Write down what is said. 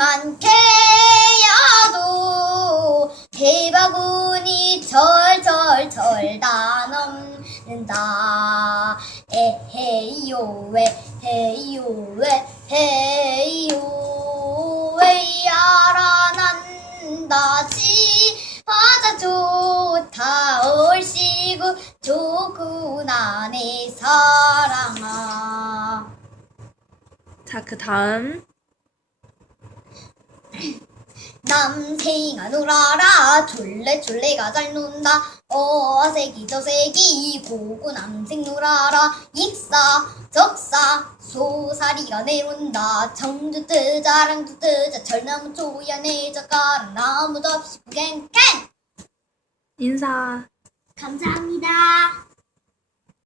뿌리만 캐야도 대바구니 철철철 다 넘는다. 에헤이요 에헤이요 에헤이요 왜야라 난다지. 맞아 좋다 얼씨구 좋구나 내 사랑아. 자, 그 다음. 남생아 놀아라. 졸래졸래가 잘 논다. 어색이 저색이 고고 남생 놀아라. 익사 적사 소사리가 내려온다. 정주 뜨자 랑주 뜨자. 절나무 조야 내자가라 나무 접시 갱갱. 인사. 감사합니다